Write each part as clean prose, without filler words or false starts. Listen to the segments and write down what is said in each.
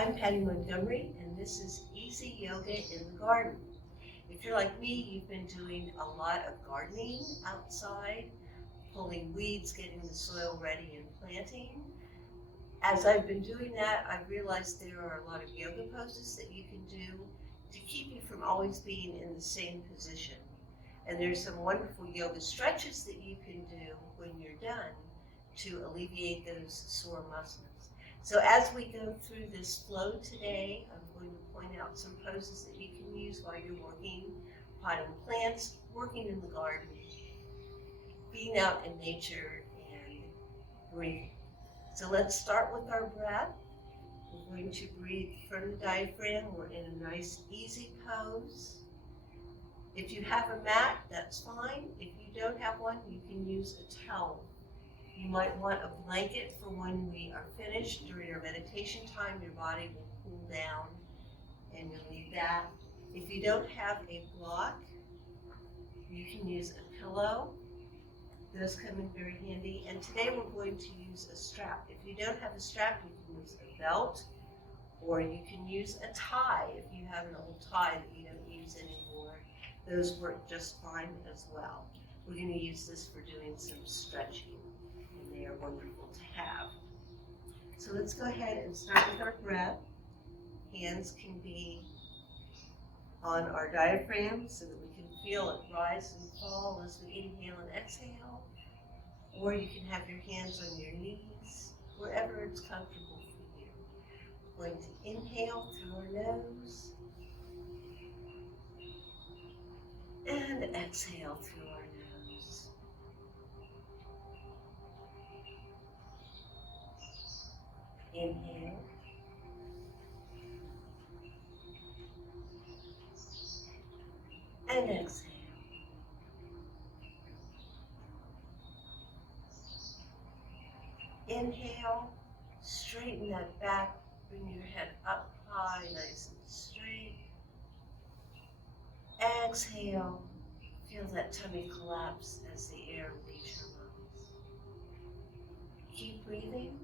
I'm Patty Montgomery, and this is Easy Yoga in the Garden. If you're like me, you've been doing a lot of gardening outside, pulling weeds, getting the soil ready, and planting. As I've been doing that, I've realized there are a lot of yoga poses that you can do to keep you from always being in the same position. And there's some wonderful yoga stretches that you can do when you're done to alleviate those sore muscles. So as we go through this flow today, I'm going to point out some poses that you can use while you're working, potting plants, working in the garden, being out in nature, and breathing. So let's start with our breath. We're going to breathe from the diaphragm. We're in a nice, easy pose. If you have a mat, that's fine. If you don't have one, you can use a towel. You might want a blanket for when we are finished. During our meditation time, your body will cool down, and you'll need that. If you don't have a block, you can use a pillow. Those come in very handy. And today we're going to use a strap. If you don't have a strap, you can use a belt, or you can use a tie if you have an old tie that you don't use anymore. Those work just fine as well. We're going to use this for doing some stretching, and they are wonderful to have. So let's go ahead and start with our breath. Hands can be on our diaphragm so that we can feel it rise and fall as we inhale and exhale. Or you can have your hands on your knees, wherever it's comfortable for you. We're going to inhale through our nose and exhale through our nose. Inhale. And exhale. Inhale, straighten that back, bring your head up high, nice and straight. Exhale, feel that tummy collapse as the air leaves your lungs. Keep breathing.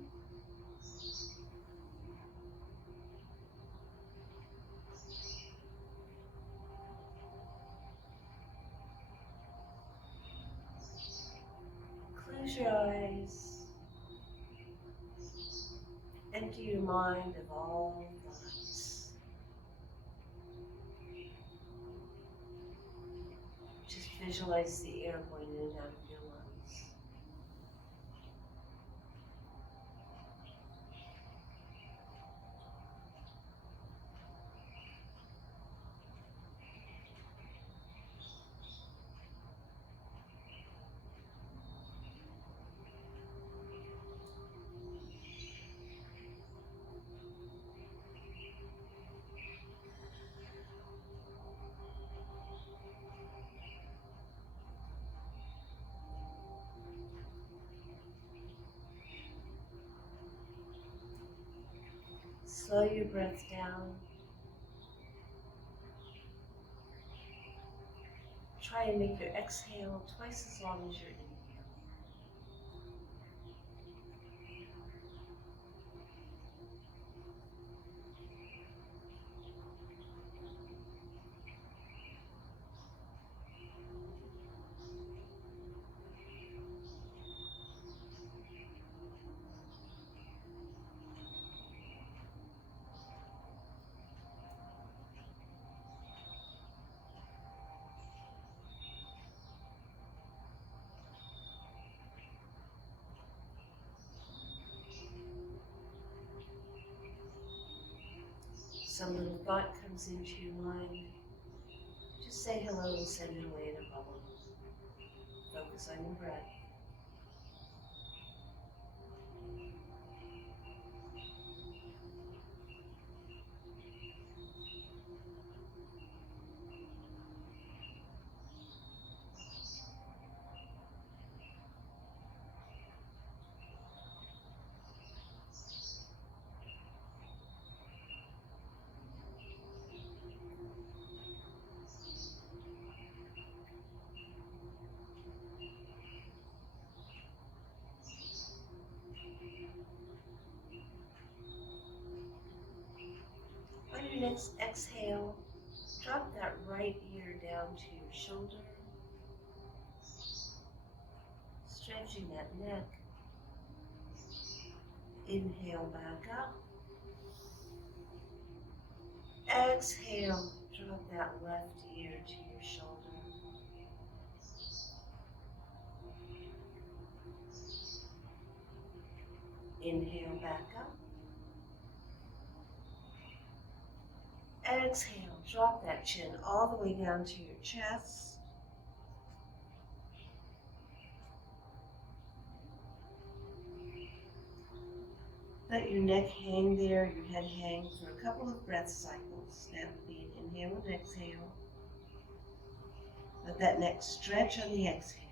Close your eyes. Empty your mind of all thoughts. Just visualize the air going in and out of your lungs. Slow your breath down. Try and make your exhale twice as long as your inhale. Some little thought comes into your mind, just say hello and send it away in a bubble. Focus on your breath. Next, exhale. Drop that right ear down to your shoulder. Stretching that neck. Inhale back up. Exhale, drop that left ear to your shoulder. Inhale back up. Exhale, drop that chin all the way down to your chest. Let your neck hang there, your head hang for a couple of breath cycles. That would be an inhale and exhale. Let that neck stretch on the exhale.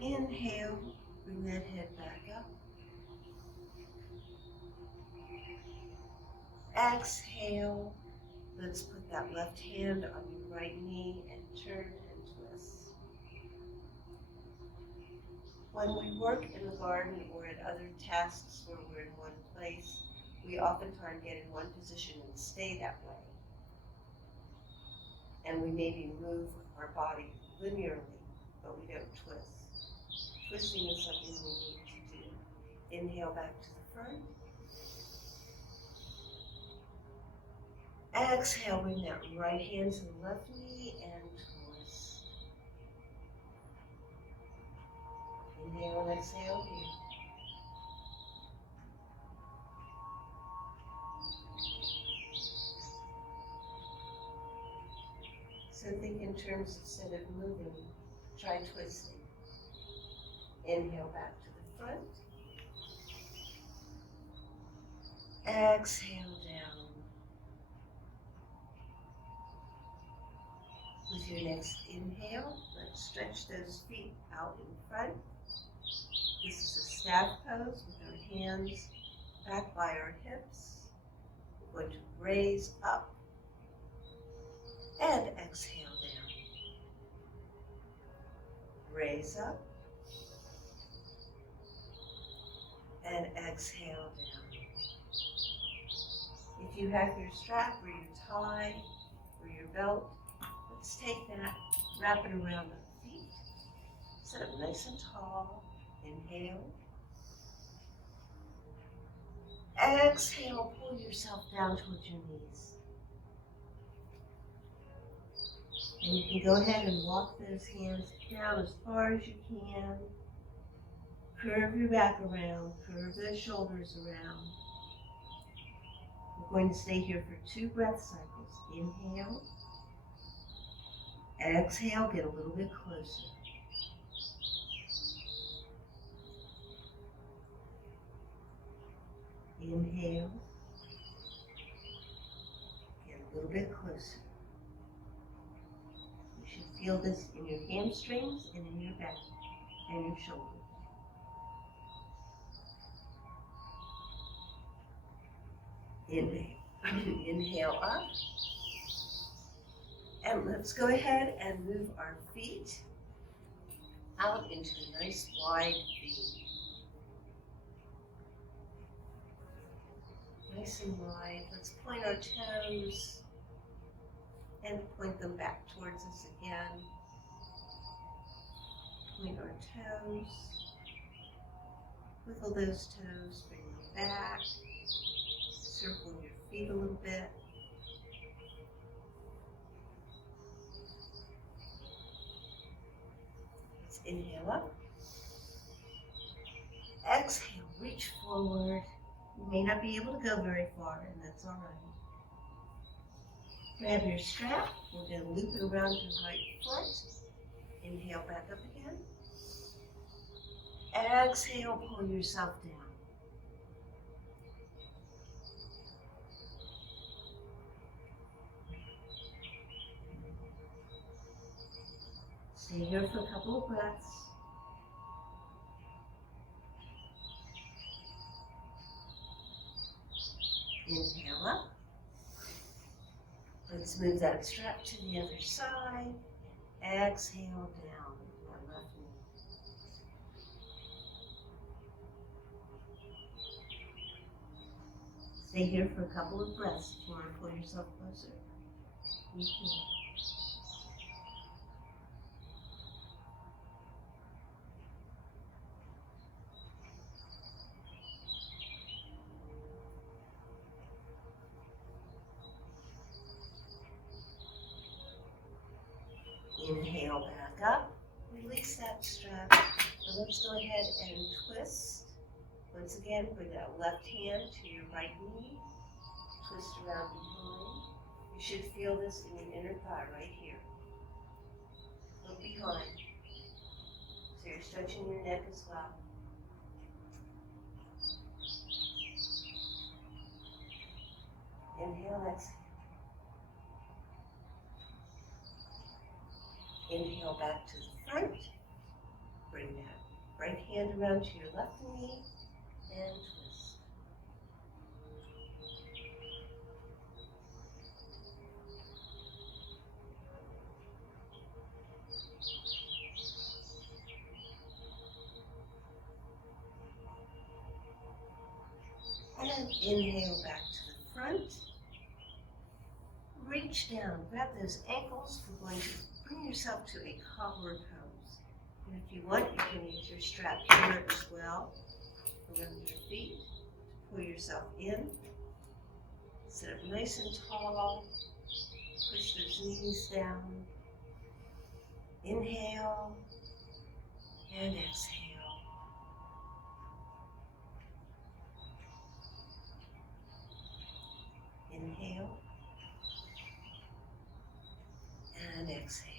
Inhale, bring that head back up. Exhale, let's put that left hand on your right knee and turn and twist. When we work in the garden or at other tasks where we're in one place, we oftentimes get in one position and stay that way. And we maybe move our body linearly, but we don't twist. Twisting is something we need to do. Inhale back to the front. Exhale, bring that right hand to the left knee and twist. Inhale and exhale here. So think in terms, instead of moving, try twisting. Inhale back to the front. Exhale down. With your next inhale, let's stretch those feet out in front. This is a staff pose with our hands back by our hips. We're going to raise up and exhale down. Raise up and exhale down. If you have your strap or your tie or your belt, let's take that, wrap it around the feet, sit up nice and tall. Inhale. Exhale, pull yourself down towards your knees. And you can go ahead and walk those hands down as far as you can. Curve your back around, curve those shoulders around. We're going to stay here for 2 breath cycles. Inhale. Exhale, get a little bit closer. Inhale. Get a little bit closer. You should feel this in your hamstrings and in your back and your shoulders. Inhale. Inhale up. And let's go ahead and move our feet out into a nice wide V. Nice and wide. Let's point our toes and point them back towards us again. Point our toes. Wiggle those toes, bring them back. Circle your feet a little bit. Let's inhale up. Exhale, reach forward. You may not be able to go very far, and that's all right. Grab your strap. We're going to loop it around your right foot. Inhale back up again. Exhale, pull yourself down. Stay here for a couple of breaths. Inhale up. Let's move that strap to the other side. Exhale down my left knee. Stay here for a couple of breaths. If you want to pull yourself closer, you can. Inhale back up, release that strap, and let's go ahead and twist. Once again, bring that left hand to your right knee, twist around behind. You should feel this in your inner thigh right here. Look behind, so you're stretching your neck as well. Inhale, exhale. Inhale back to the front. Bring that right hand around to your left knee and twist. And inhale back to the front. Reach down, grab those ankles. We're going to bring yourself to a cobbler pose. And if you want, you can use your strap here as well around your feet to pull yourself in. Sit up nice and tall. Push those knees down. Inhale and exhale. Inhale and exhale.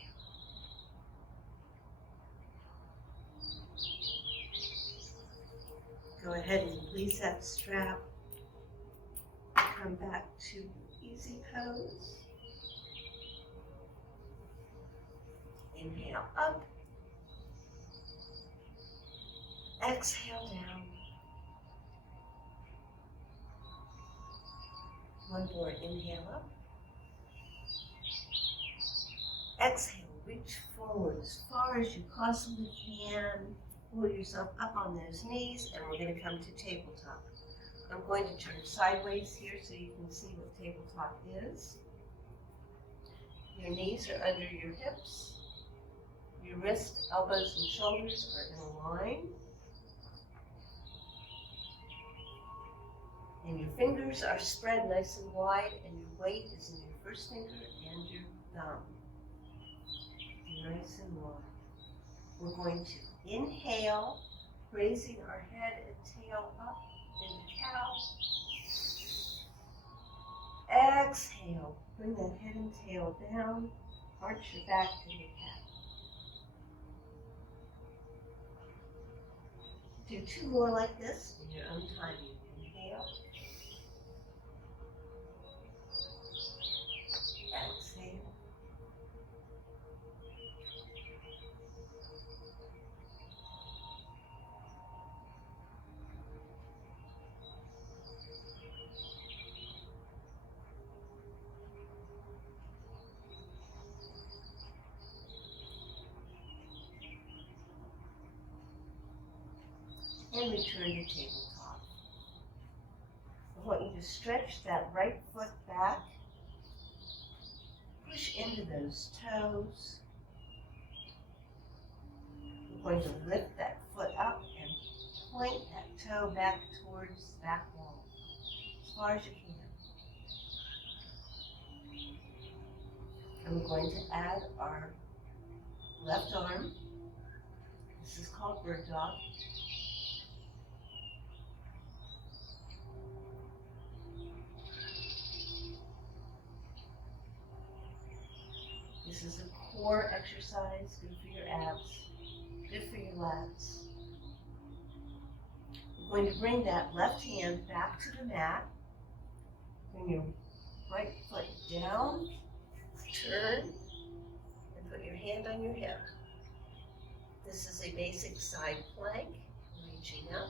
Go ahead and release that strap. Come back to easy pose. Inhale up. Exhale down. One more. Inhale up. Exhale. Reach forward as far as you possibly can. Pull yourself up on those knees, and we're going to come to tabletop. I'm going to turn sideways here so you can see what tabletop is. Your knees are under your hips. Your wrists, elbows, and shoulders are in a line. And your fingers are spread nice and wide, and your weight is in your first finger and your thumb. Nice and wide. We're going to inhale, raising our head and tail up into cow. Exhale, bring that head and tail down, arch your back to your cat. Do two more like this in your own timing. Inhale. Exhale. And return to tabletop. I want you to stretch that right foot back. Push into those toes. We're going to lift that foot up and point that toe back towards the back wall as far as you can. And we're going to add our left arm. This is called bird dog. This is a core exercise, good for your abs, good for your lats. We're going to bring that left hand back to the mat. Bring your right foot down, turn, and put your hand on your hip. This is a basic side plank, reaching up.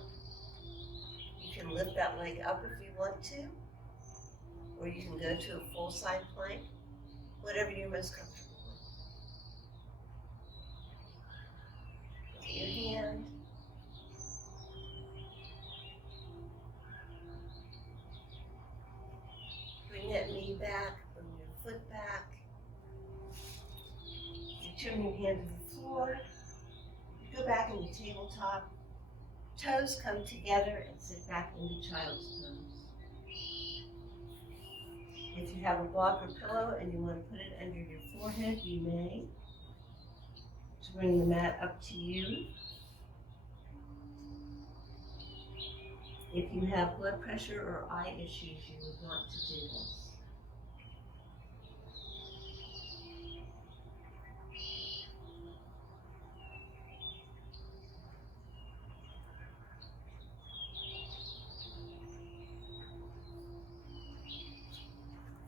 You can lift that leg up if you want to. or you can go to a full side plank, whatever you're most comfortable with. Look at your hand. Bring that knee back, bring your foot back. You turn your hand to the floor. You go back into tabletop. Toes come together and sit back into child's pose. If you have a block or pillow and you want to put it under your forehead, you may. To bring the mat up to you. If you have blood pressure or eye issues, you would want to do this.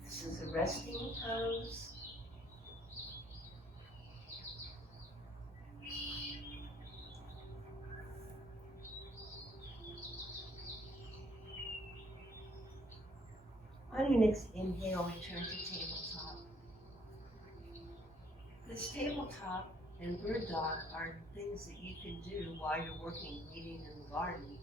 This is a resting pose. On your next inhale, return to tabletop. This tabletop and bird dog are things that you can do while you're working, weeding in the garden,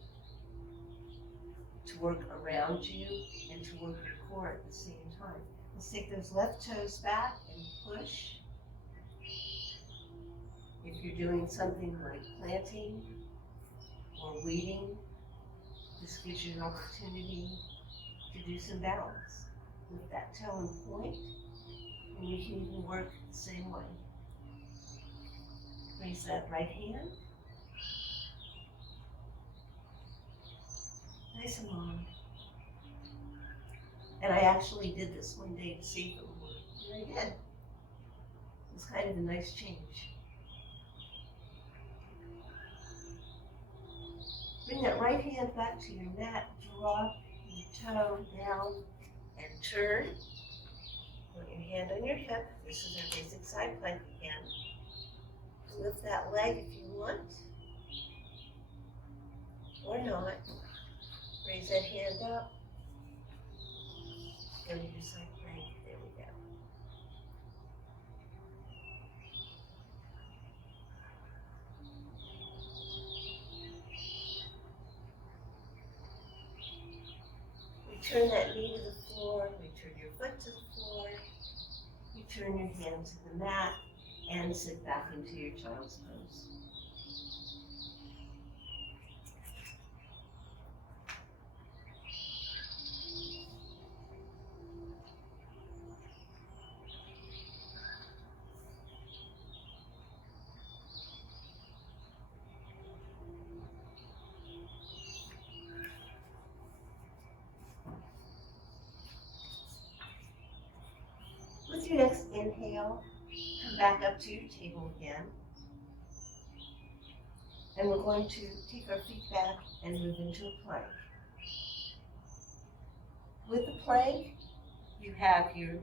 to work around you and to work your core at the same time. Let's take those left toes back and push. If you're doing something like planting or weeding, this gives you an opportunity to do some balance. Lift that toe and point, and you can even work the same way. Raise that right hand. Nice and long. And I actually did this one day to see if it would work. And I did. It was kind of a nice change. Bring that right hand back to your mat, drop your toe down, and turn. Put your hand on your hip. This is our basic side plank again. Lift that leg if you want, or not. Raise that hand up. Go to your side plank. There we go. Return that knee to the floor. Return your foot to the floor. Return your hand to the mat and sit back into your child's pose. With your next inhale, come back up to your table again. And we're going to take our feet back and move into a plank. With the plank, you have your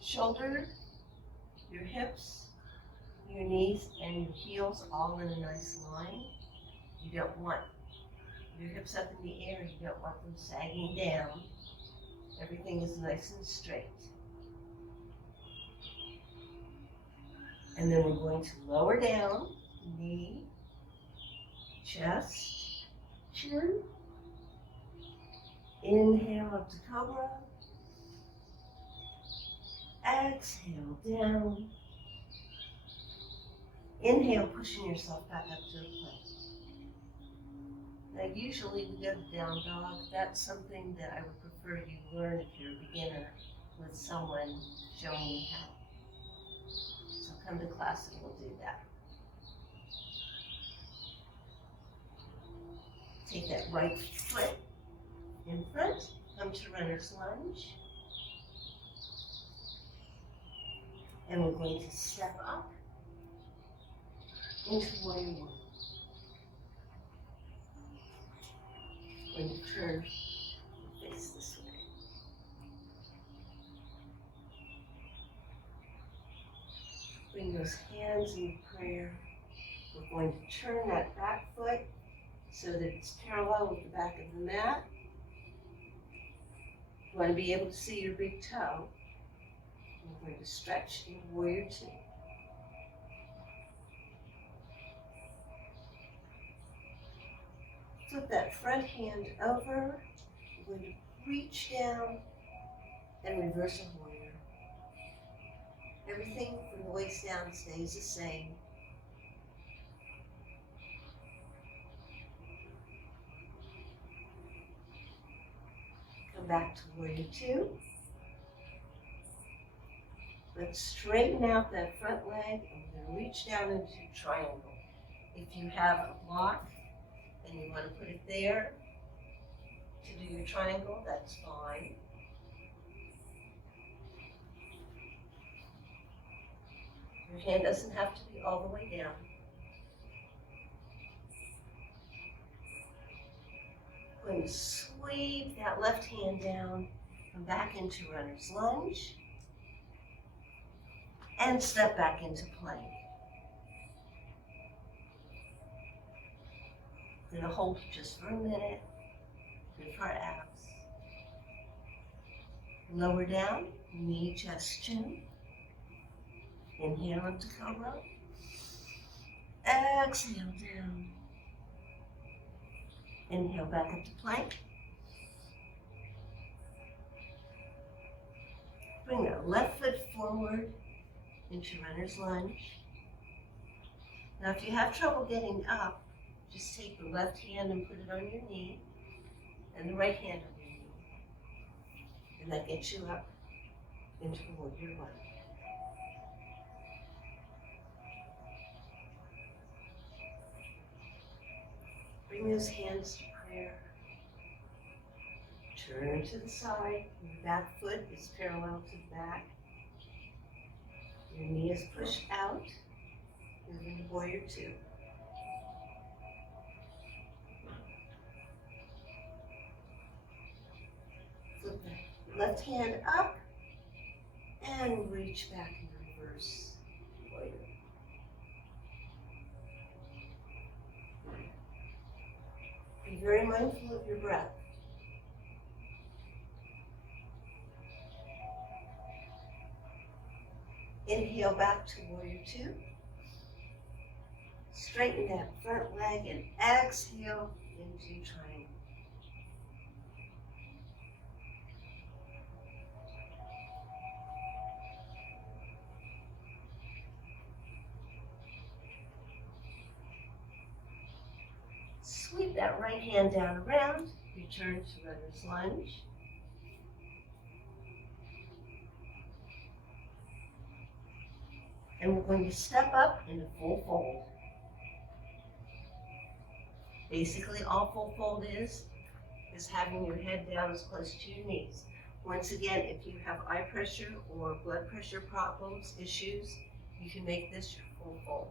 shoulder, your hips, your knees, and your heels all in a nice line. You don't want your hips up in the air. You don't want them sagging down. Everything is nice and straight. And then we're going to lower down, knee, chest, chin. Inhale up to cobra. Exhale down. Inhale, pushing yourself back up to a plank. Now usually we go to down dog. That's something that I would prefer you learn if you're a beginner with someone showing you how. So come to class and we'll do that. Take that right foot in front, come to runner's lunge. And we're going to step up into warrior one. Going to turn and face this way. Bring those hands in prayer. We're going to turn that back foot so that it's parallel with the back of the mat. You want to be able to see your big toe. We're going to stretch in Warrior Two. Flip that front hand over. We're going to reach down and reverse a warrior. Everything from the waist down stays the same. Come back to Warrior Two. Let's straighten out that front leg and we're going to reach down into triangle. If you have a block and you want to put it there to do your triangle, that's fine. Your hand doesn't have to be all the way down. I'm going to sweep that left hand down, come back into runner's lunge, and step back into plank. I'm going to hold just for a minute, good for our abs. Lower down, knee, chest, chin. Inhale up to cobra. Exhale down. Inhale back up to plank. Bring the left foot forward into runner's lunge. Now if you have trouble getting up, just take the left hand and put it on your knee and the right hand on your knee. And that gets you up into Warrior One. Bring those hands to prayer. Turn to the side. Your back foot is parallel to the back. Your knee is pushed out. Moving to Warrior Two. Flip the left hand up and reach back in reverse Warrior. Be very mindful of your breath. Inhale back to Warrior Two. Straighten that front leg and exhale into triangle. Sweep that right hand down around, return to runner's lunge. And we're going to step up in a full fold. Basically, all full fold is having your head down as close to your knees. Once again, if you have eye pressure or blood pressure problems, issues, you can make this your full fold.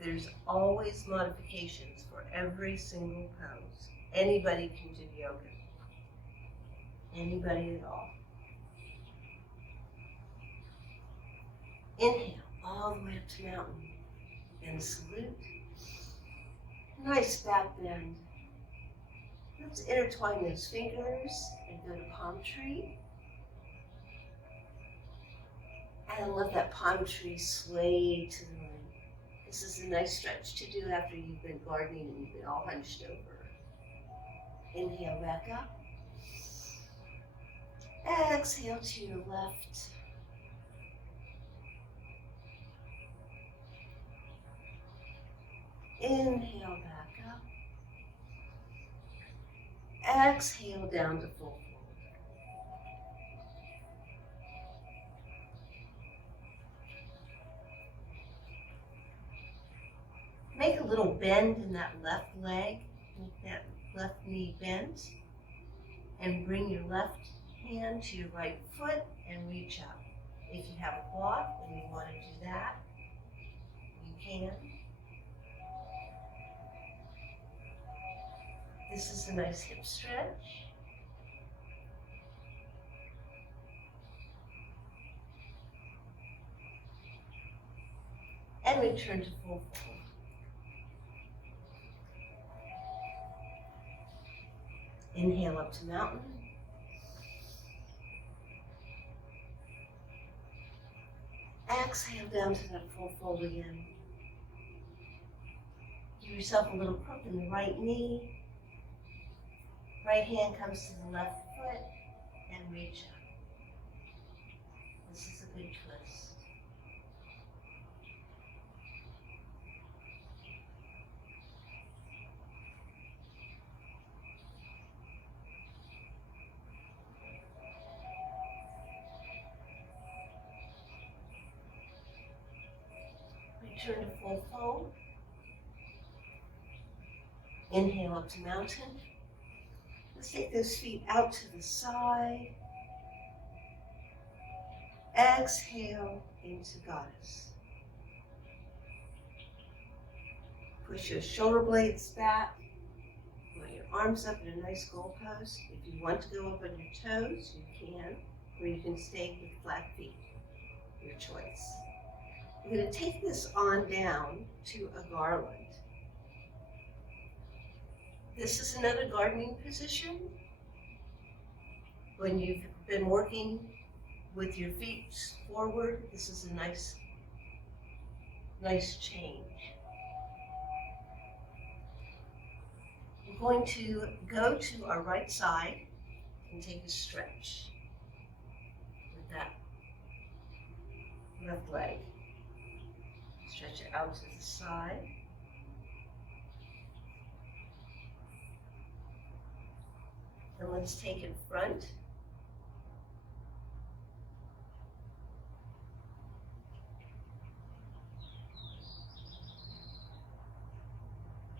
There's always modifications for every single pose. Anybody can do yoga. Anybody at all. Inhale all the way up to mountain and salute. Nice back bend. Let's intertwine those fingers and go to palm tree. And let that palm tree sway to the right. This is a nice stretch to do after you've been gardening and you've been all hunched over. Inhale back up. Exhale to your left. Inhale back up. Exhale down to full fold. Make a little bend in that left leg, make that left knee bent, and bring your left hand to your right foot and reach up. If you have a block and you want to do that, you can. This is a nice hip stretch. And return to full fold. Inhale up to mountain. Exhale down to that full fold again. Give yourself a little crook in the right knee. Right hand comes to the left foot and reach up. This is a good twist. Return to full fold. Inhale up to mountain. Let's take those feet out to the side. Exhale into goddess. Push your shoulder blades back. Put your arms up in a nice goalpost. If you want to go up on your toes, you can, or you can stay with flat feet. Your choice. We're going to take this on down to a garland. This is another gardening position. When you've been working with your feet forward, this is a nice change. We're going to go to our right side and take a stretch with that left leg. Stretch it out to the side. And let's take it front.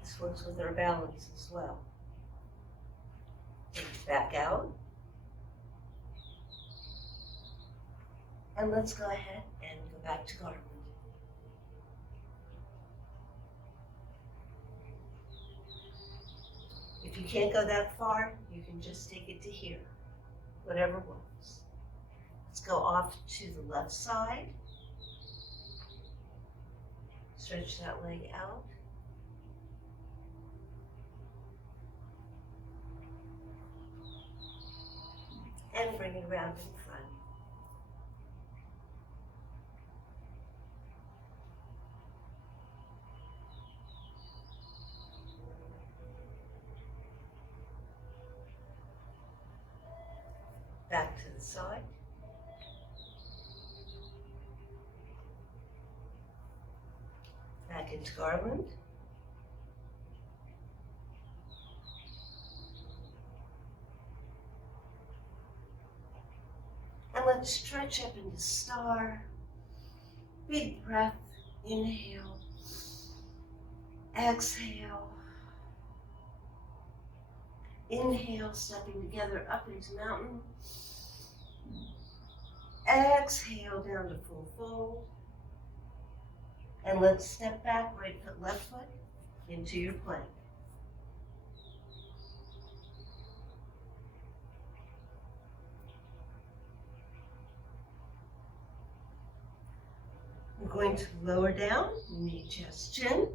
This works with our balance as well. Take it back out. And let's go ahead and go back to garland. If you can't go that far, you can just take it to here, whatever works. Let's go off to the left side. Stretch that leg out. And bring it around in front. Back to the side. Back into garland. And let's stretch up into star. Big breath. Inhale. Exhale. Inhale, stepping together up into mountain. Exhale down to full fold. And let's step back, right foot, left foot, into your plank. We're going to lower down, knee, chest, chin.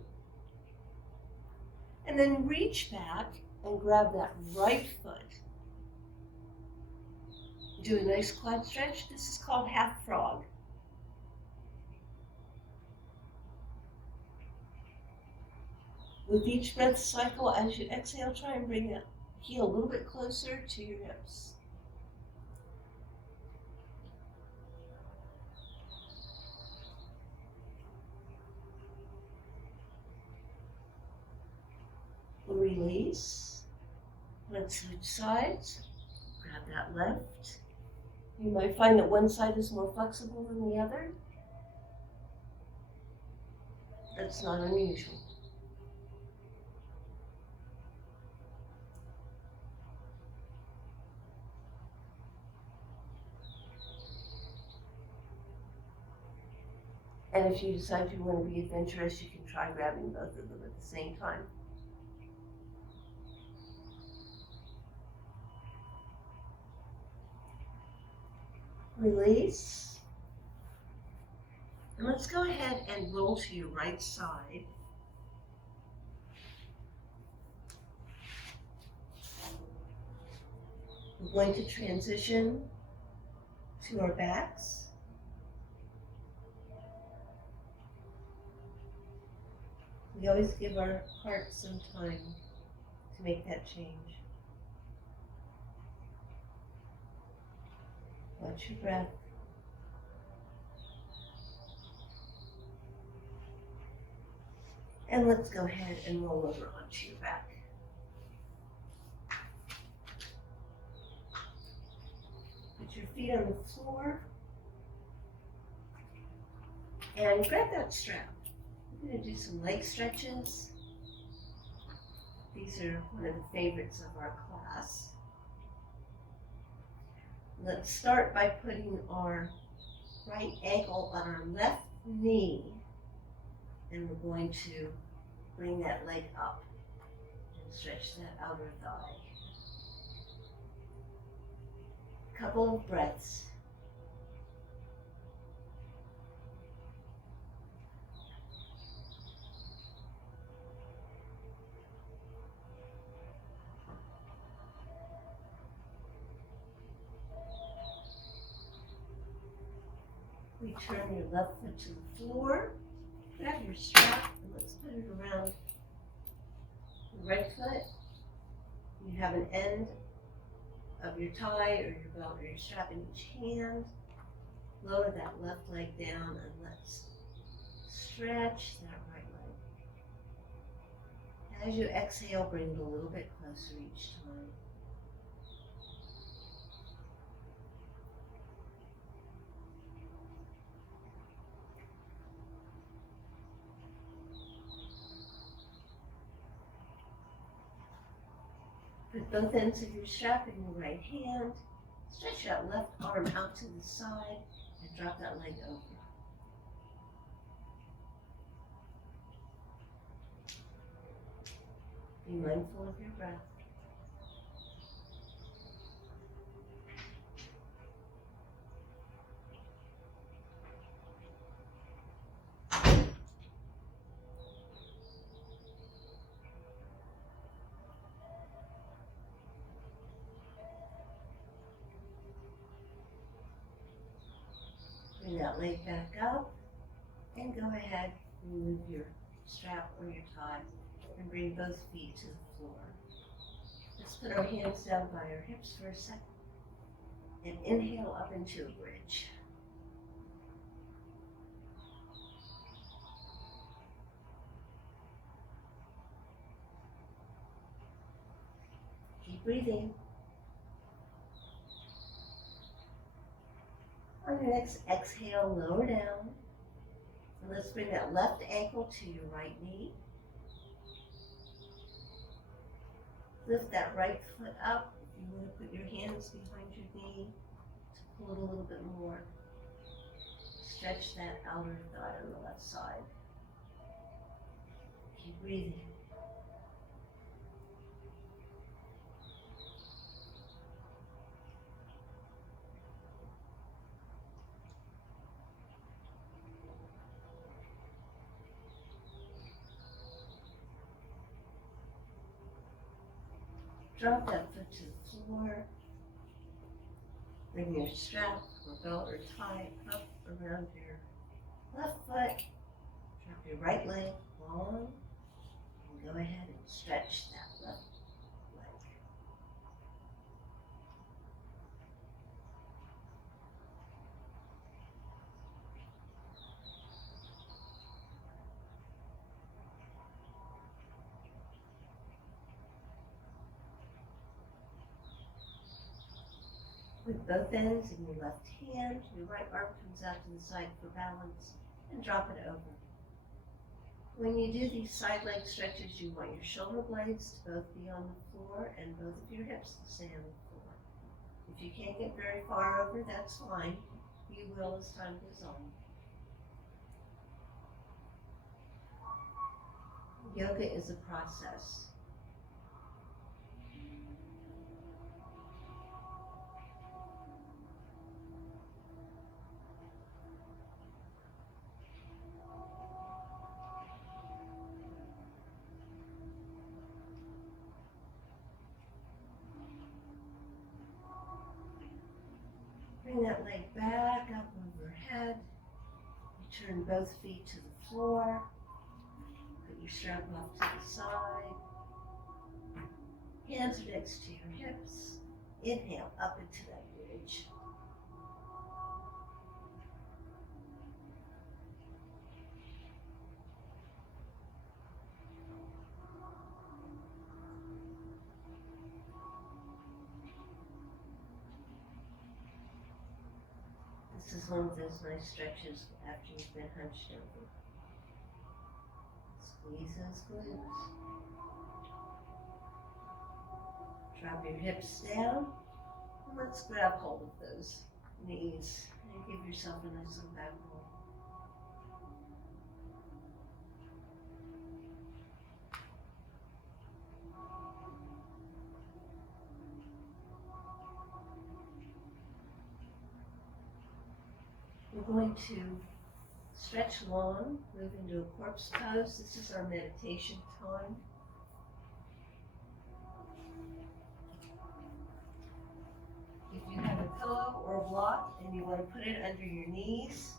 And then reach back and grab that right foot. Do a nice quad stretch. This is called half frog. With each breath cycle, as you exhale, try and bring that heel a little bit closer to your hips. Release. Let's switch sides. Grab that left. You might find that one side is more flexible than the other. That's not unusual. And if you decide you want to be adventurous, you can try grabbing both of them at the same time. Release. And let's go ahead and roll to your right side. We're going to transition to our backs. We always give our heart some time to make that change. Watch your breath. And let's go ahead and roll over onto your back. Put your feet on the floor and grab that strap. We're going to do some leg stretches. These are one of the favorites of our class. Let's start by putting our right ankle on our left knee, and we're going to bring that leg up and stretch that outer thigh. Couple of breaths. Return your left foot to the floor. Grab your strap and let's put it around the right foot. You have an end of your tie or your belt or your strap in each hand. Lower that left leg down and let's stretch that right leg. As you exhale, bring it a little bit closer each time. Put both ends of your strap in your right hand. Stretch that left arm out to the side and drop that leg over. Be mindful of your breath. Bring that leg back up and go ahead and remove your strap or your tie and bring both feet to the floor. Let's put our hands down by our hips for a second and inhale up into a bridge. Keep breathing. On your next exhale, lower down. And let's bring that left ankle to your right knee. Lift that right foot up. If you want to put your hands behind your knee to pull it a little bit more. Stretch that outer thigh on the left side. Keep breathing. Drop that foot to the floor. Bring your strap or belt or tie up around your left foot. Drop your right leg long. And go ahead and stretch that left leg. With both ends in your left hand, your right arm comes out to the side for balance, and drop it over. When you do these side leg stretches, you want your shoulder blades to both be on the floor and both of your hips to stay on the floor. If you can't get very far over, that's fine. You will as time goes on. Yoga is a process. Bring that leg back up overhead. Turn both feet to the floor. Put your strap off to the side. Hands are next to your hips. Inhale up into that bridge. This is one of those nice stretches after you've been hunched over. Squeeze those glutes. Drop your hips down. And let's grab hold of those knees and give yourself a nice little back roll. We're going to stretch long, move into a corpse pose. This is our meditation time. If you have a pillow or a block and you want to put it under your knees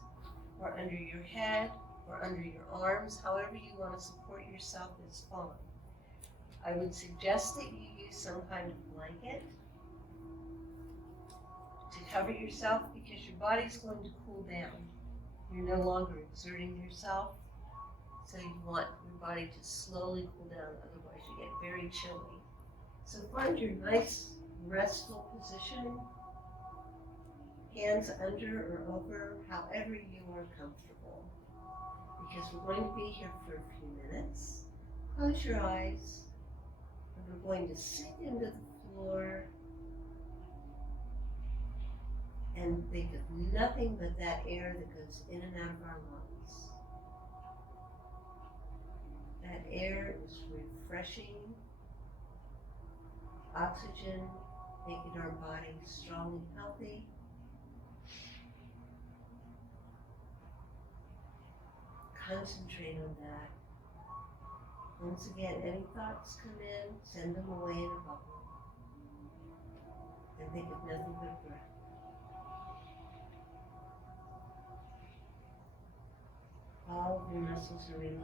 or under your head or under your arms, however you want to support yourself is fine. I would suggest that you use some kind of blanket to cover yourself because your body's going to cool down. You're no longer exerting yourself, so you want your body to slowly cool down, otherwise you get very chilly. So find your nice restful position, hands under or over, however you are comfortable. Because we're going to be here for a few minutes. Close your eyes, and we're going to sink into the floor and think of nothing but that air that goes in and out of our lungs. That air is refreshing oxygen, making our body strong and healthy. Concentrate on that. Once again, any thoughts come in, send them away in a bubble. And think of nothing but breath. All of your muscles are relaxed.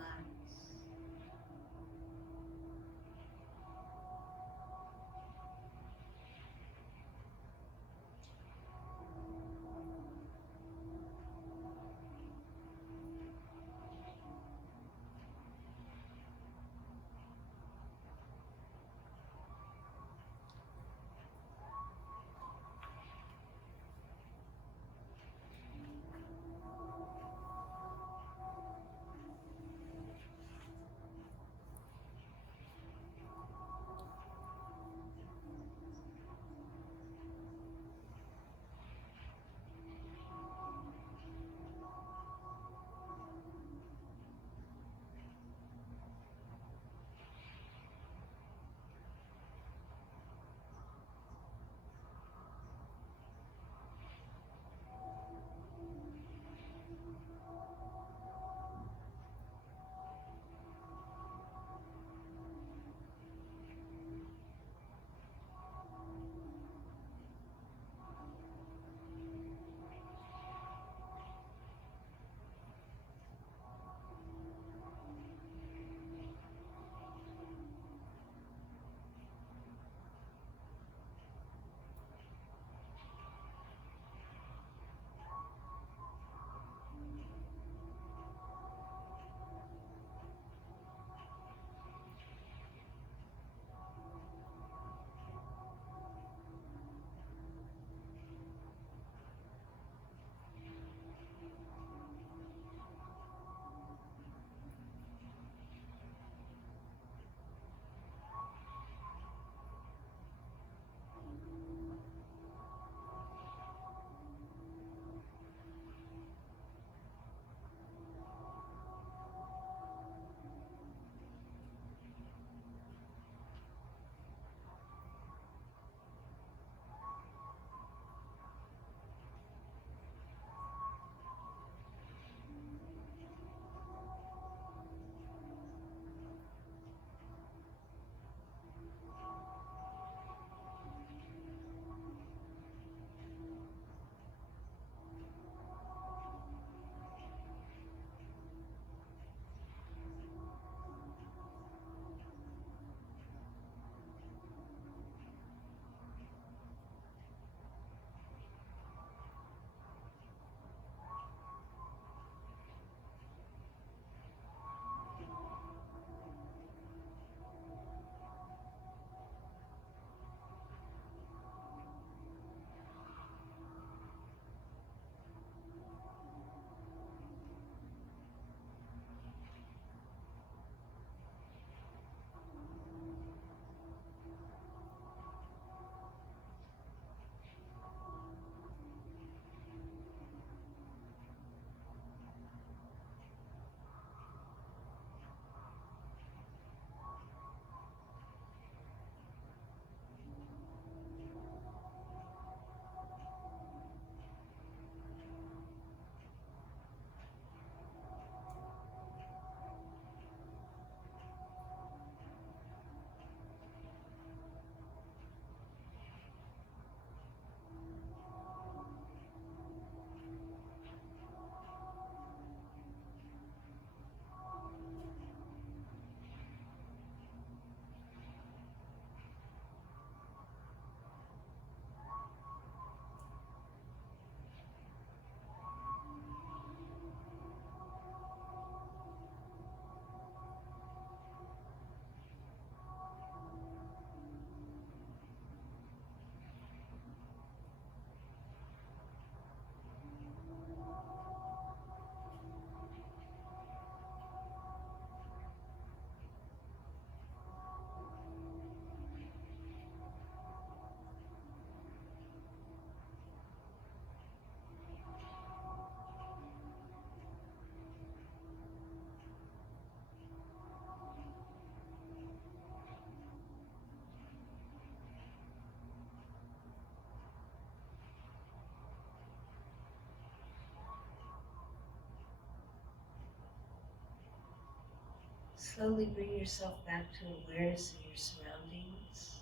Slowly bring yourself back to awareness of your surroundings.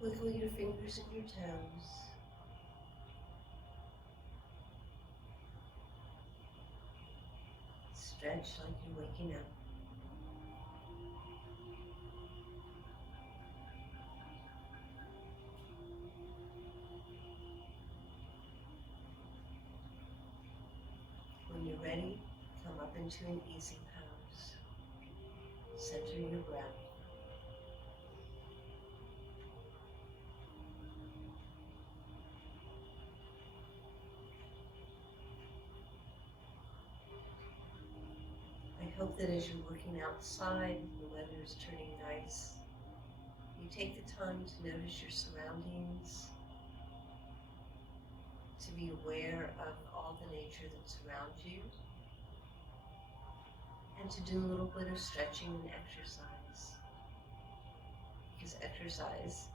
Wiggle your fingers and your toes. Stretch like you're waking up. When you're ready, come up into an easy pose. Center your breath. I hope that as you're working outside, the weather is turning nice, you take the time to notice your surroundings, to be aware of all the nature that surrounds you, and to do a little bit of stretching and exercise, because exercise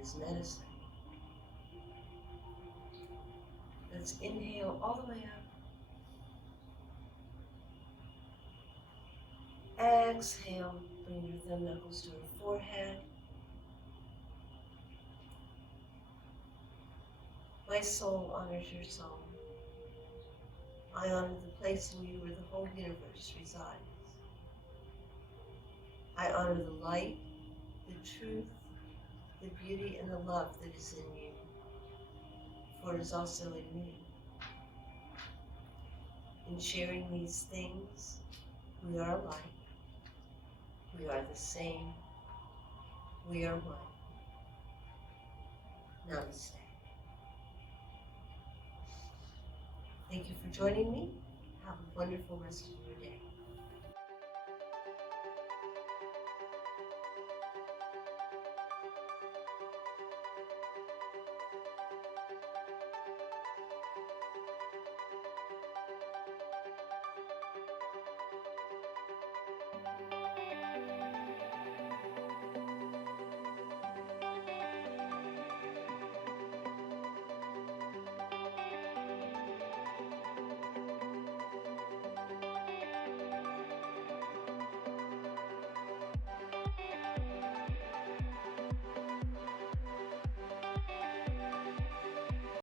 is medicine. Let's inhale all the way up. Exhale, bring your thumb knuckles to your forehead. My soul honors your soul. I honor the place in you where the whole universe resides. I honor the light, the truth, the beauty, and the love that is in you, for it is also in me. In sharing these things, we are alike. We are the same. We are one. Namaste. Thank you for joining me. Have a wonderful rest of your day.